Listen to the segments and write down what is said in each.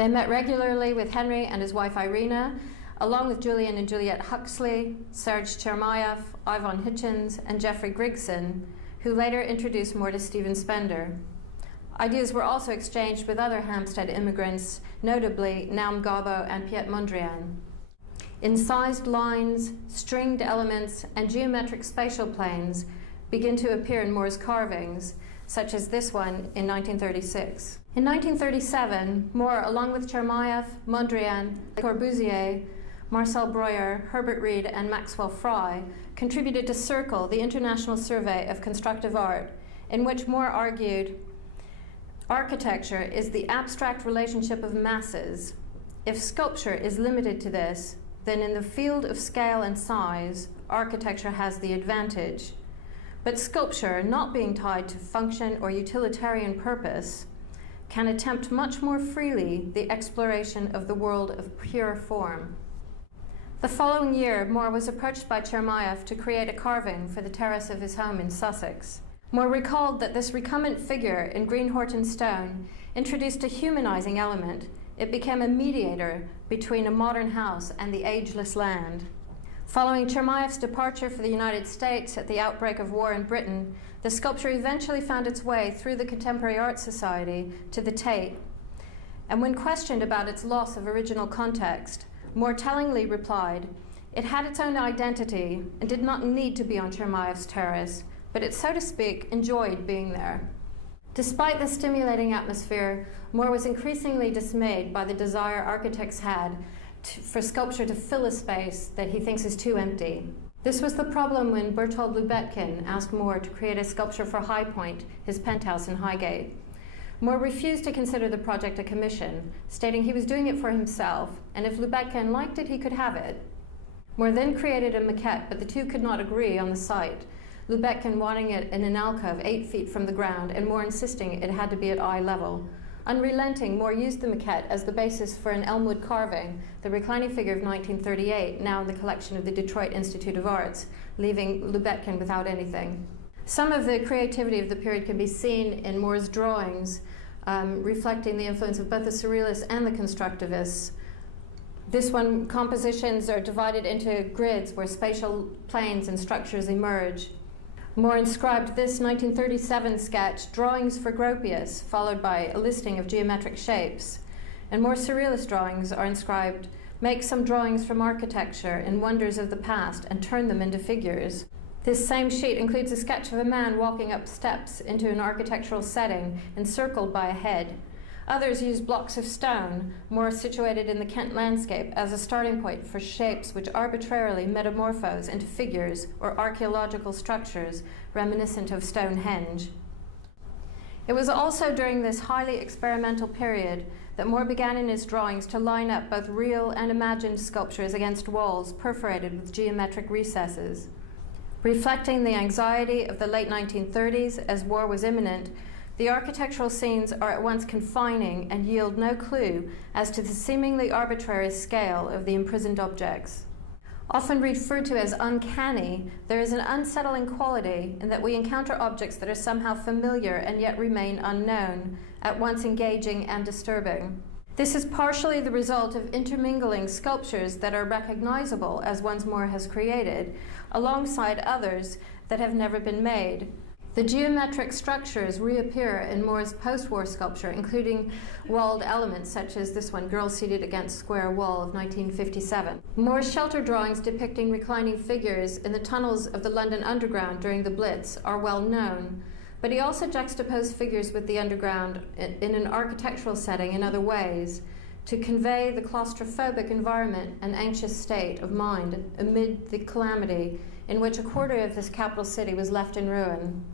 They met regularly with Henry and his wife Irina, along with Julian and Juliet Huxley, Serge Chermayeff, Ivan Hitchens, and Geoffrey Grigson, who later introduced more to Stephen Spender. Ideas were also exchanged with other Hampstead immigrants, notably Naum Gabo and Piet Mondrian. Incised lines, stringed elements, and geometric spatial planes begin to appear in More's carvings, such as this one in 1936. In 1937, More, along with Chermayeff, Mondrian, Corbusier, Marcel Breuer, Herbert Reed, and Maxwell Fry, contributed to Circle, the International Survey of Constructive Art, in which More argued, architecture is the abstract relationship of masses. If sculpture is limited to this, then in the field of scale and size, architecture has the advantage. But sculpture, not being tied to function or utilitarian purpose, can attempt much more freely the exploration of the world of pure form. The following year, More was approached by Chermayeff to create a carving for the terrace of his home in Sussex. More recalled that this recumbent figure in green Horton stone introduced a humanizing element. It became a mediator between a modern house and the ageless land. Following Chermayeff's departure for the United States at the outbreak of war in Britain, the sculpture eventually found its way through the Contemporary Art Society to the Tate. And when questioned about its loss of original context, More tellingly replied, "It had its own identity and did not need to be on Chermayeff's terrace, but it, so to speak, enjoyed being there." Despite the stimulating atmosphere, More was increasingly dismayed by the desire architects had for sculpture to fill a space that he thinks is too empty. This was the problem when Bertold Lubetkin asked More to create a sculpture for High Point, his penthouse in Highgate. More refused to consider the project a commission, stating he was doing it for himself, and if Lubetkin liked it, he could have it. More then created a maquette, but the two could not agree on the site, Lubetkin wanting it in an alcove 8 feet from the ground, and More insisting it had to be at eye level. Unrelenting, More used the maquette as the basis for an Elmwood carving, the reclining figure of 1938, now in the collection of the Detroit Institute of Arts, leaving Lubetkin without anything. Some of the creativity of the period can be seen in More's drawings, reflecting the influence of both the Surrealists and the Constructivists. This one, compositions are divided into grids where spatial planes and structures emerge. More inscribed this 1937 sketch, Drawings for Gropius, followed by a listing of geometric shapes. And more Surrealist drawings are inscribed, Make some drawings from architecture and wonders of the past and turn them into figures. This same sheet includes a sketch of a man walking up steps into an architectural setting encircled by a head. Others use blocks of stone, More situated in the Kent landscape, as a starting point for shapes which arbitrarily metamorphose into figures or archaeological structures reminiscent of Stonehenge. It was also during this highly experimental period that More began in his drawings to line up both real and imagined sculptures against walls perforated with geometric recesses. Reflecting the anxiety of the late 1930s as war was imminent, the architectural scenes are at once confining and yield no clue as to the seemingly arbitrary scale of the imprisoned objects. Often referred to as uncanny, there is an unsettling quality in that we encounter objects that are somehow familiar and yet remain unknown, at once engaging and disturbing. This is partially the result of intermingling sculptures that are recognizable as ones More has created, alongside others that have never been made. The geometric structures reappear in More's post-war sculpture, including walled elements such as this one, Girl Seated Against Square Wall of 1957. More's shelter drawings depicting reclining figures in the tunnels of the London Underground during the Blitz are well known, but he also juxtaposed figures with the Underground in an architectural setting in other ways to convey the claustrophobic environment and anxious state of mind amid the calamity in which a quarter of this capital city was left in ruin.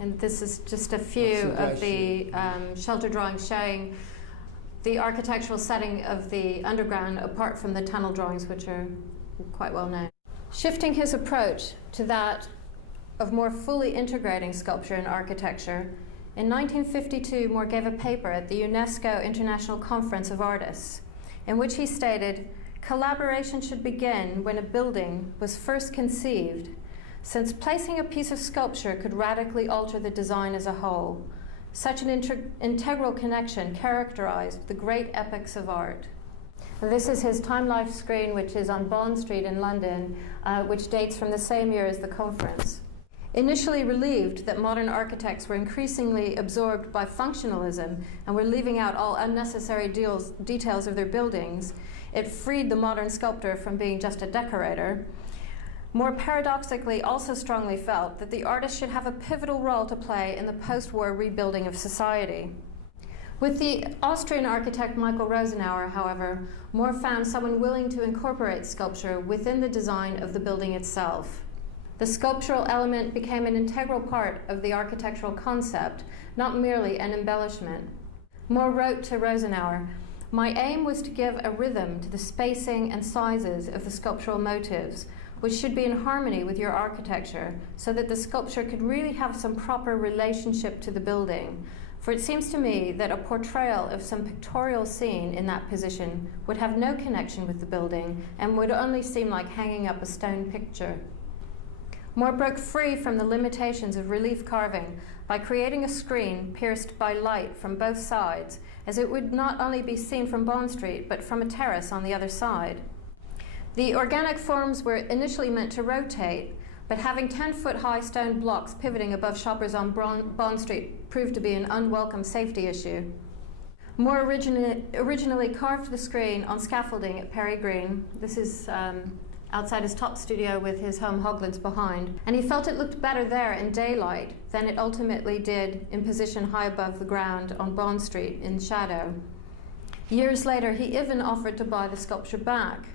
And this is just a few of the shelter drawings showing the architectural setting of the Underground apart from the tunnel drawings, which are quite well known. Shifting his approach to that of more fully integrating sculpture and architecture, in 1952, More gave a paper at the UNESCO International Conference of Artists, in which he stated, "Collaboration should begin when a building was first conceived, since placing a piece of sculpture could radically alter the design as a whole. Such an integral connection characterized the great epics of art. This is his time-life screen, which is on Bond Street in London, which dates from the same year as the conference. Initially relieved that modern architects were increasingly absorbed by functionalism and were leaving out all unnecessary details of their buildings, it freed the modern sculptor from being just a decorator. More paradoxically, also strongly felt that the artist should have a pivotal role to play in the post-war rebuilding of society. With the Austrian architect Michael Rosenauer, however, Moore found someone willing to incorporate sculpture within the design of the building itself. The sculptural element became an integral part of the architectural concept, not merely an embellishment. Moore wrote to Rosenauer, "My aim was to give a rhythm to the spacing and sizes of the sculptural motifs, which should be in harmony with your architecture, so that the sculpture could really have some proper relationship to the building. For it seems to me that a portrayal of some pictorial scene in that position would have no connection with the building and would only seem like hanging up a stone picture." Moore broke free from the limitations of relief carving by creating a screen pierced by light from both sides, as it would not only be seen from Bond Street, but from a terrace on the other side. The organic forms were initially meant to rotate, but having 10-foot-high stone blocks pivoting above shoppers on Bond Street proved to be an unwelcome safety issue. Moore originally carved the screen on scaffolding at Perry Green. This is outside his top studio with his home Hoglands behind, and he felt it looked better there in daylight than it ultimately did in position high above the ground on Bond Street in shadow. Years later, he even offered to buy the sculpture back.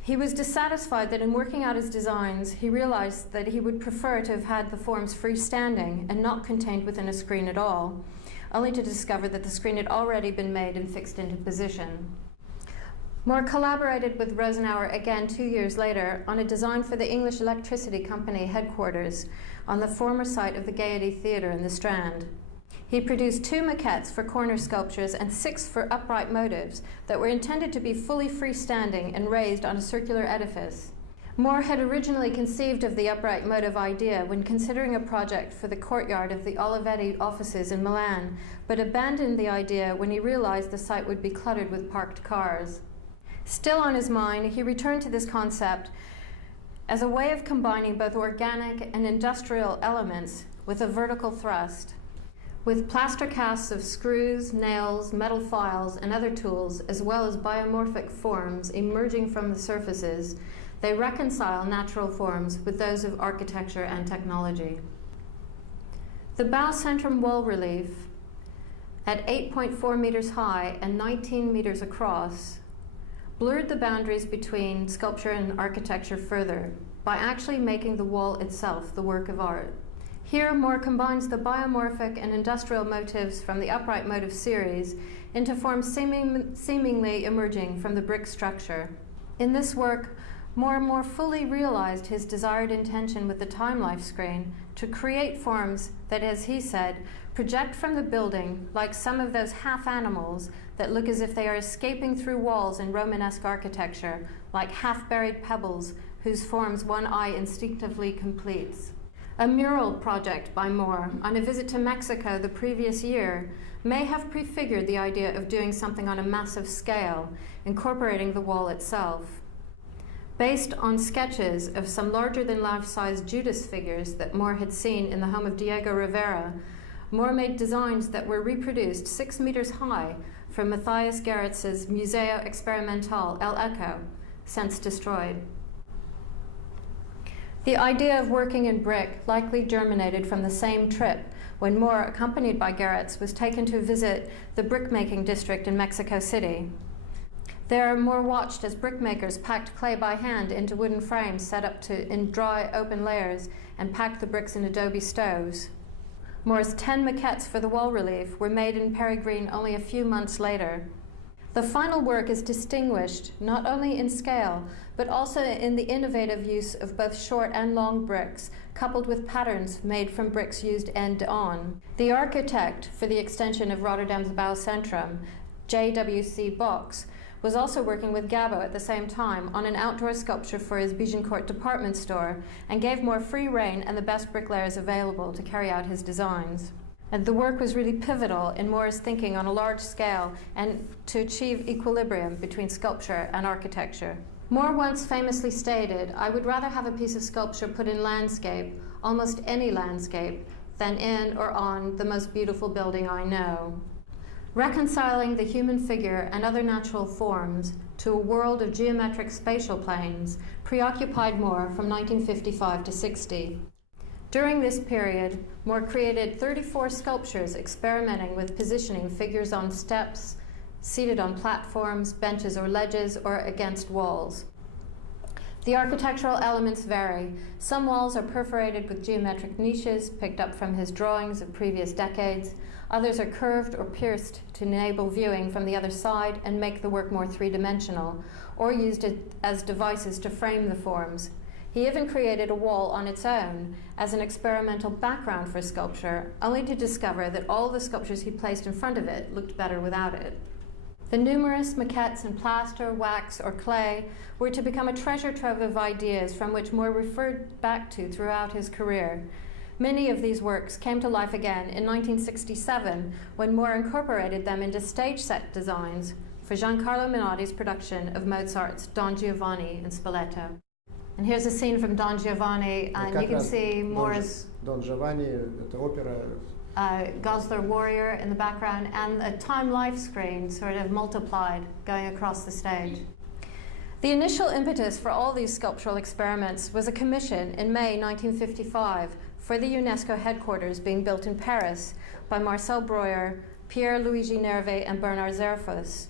He was dissatisfied that in working out his designs, he realized that he would prefer to have had the forms freestanding and not contained within a screen at all, only to discover that the screen had already been made and fixed into position. Moore collaborated with Rosenauer again 2 years later on a design for the English Electricity Company headquarters on the former site of the Gaiety Theatre in the Strand. He produced 2 maquettes for corner sculptures and 6 for upright motives that were intended to be fully freestanding and raised on a circular edifice. Moore had originally conceived of the upright motive idea when considering a project for the courtyard of the Olivetti offices in Milan, but abandoned the idea when he realized the site would be cluttered with parked cars. Still on his mind, he returned to this concept as a way of combining both organic and industrial elements with a vertical thrust. With plaster casts of screws, nails, metal files, and other tools, as well as biomorphic forms emerging from the surfaces, they reconcile natural forms with those of architecture and technology. The bow centrum wall relief, at 8.4 meters high and 19 meters across, blurred the boundaries between sculpture and architecture further by actually making the wall itself the work of art. Here, Moore combines the biomorphic and industrial motifs from the upright motive series into forms seemingly emerging from the brick structure. In this work, Moore more fully realized his desired intention with the time-life screen to create forms that, as he said, project from the building like some of those half-animals that look as if they are escaping through walls in Romanesque architecture, like half-buried pebbles whose forms one eye instinctively completes. A mural project by Moore on a visit to Mexico the previous year may have prefigured the idea of doing something on a massive scale, incorporating the wall itself. Based on sketches of some larger-than-life-size Judas figures that Moore had seen in the home of Diego Rivera, Moore made designs that were reproduced 6 meters high from Matthias Gerritz's Museo Experimental El Eco, since destroyed. The idea of working in brick likely germinated from the same trip when Moore, accompanied by Gerritz, was taken to visit the brickmaking district in Mexico City. There, Moore watched as brickmakers packed clay by hand into wooden frames set up in dry, open layers and packed the bricks in adobe stoves. Moore's 10 maquettes for the wall relief were made in Perry Green only a few months later. The final work is distinguished not only in scale, but also in the innovative use of both short and long bricks, coupled with patterns made from bricks used end-on. The architect for the extension of Rotterdam's bow centrum, J.W.C. Box, was also working with Gabo at the same time on an outdoor sculpture for his Bijencourt department store and gave Moore free rein and the best bricklayers available to carry out his designs. And the work was really pivotal in Moore's thinking on a large scale and to achieve equilibrium between sculpture and architecture. Moore once famously stated, "I would rather have a piece of sculpture put in landscape, almost any landscape, than in or on the most beautiful building I know." Reconciling the human figure and other natural forms to a world of geometric spatial planes preoccupied Moore from 1955 to 60. During this period, Moore created 34 sculptures experimenting with positioning figures on steps, seated on platforms, benches or ledges, or against walls. The architectural elements vary. Some walls are perforated with geometric niches picked up from his drawings of previous decades. Others are curved or pierced to enable viewing from the other side and make the work more three-dimensional, or used as devices to frame the forms. He even created a wall on its own as an experimental background for sculpture, only to discover that all the sculptures he placed in front of it looked better without it. The numerous maquettes in plaster, wax, or clay were to become a treasure trove of ideas from which Moore referred back to throughout his career. Many of these works came to life again in 1967 when Moore incorporated them into stage set designs for Giancarlo Minotti's production of Mozart's Don Giovanni in Spoleto. And here's a scene from Don Giovanni, and you can see Moore's Don Giovanni, это опера. Goslar Warrior in the background, and a time-life screen sort of multiplied going across the stage. The initial impetus for all these sculptural experiments was a commission in May 1955 for the UNESCO headquarters being built in Paris by Marcel Breuer, Pierre Luigi Nervi, and Bernard Zerfus.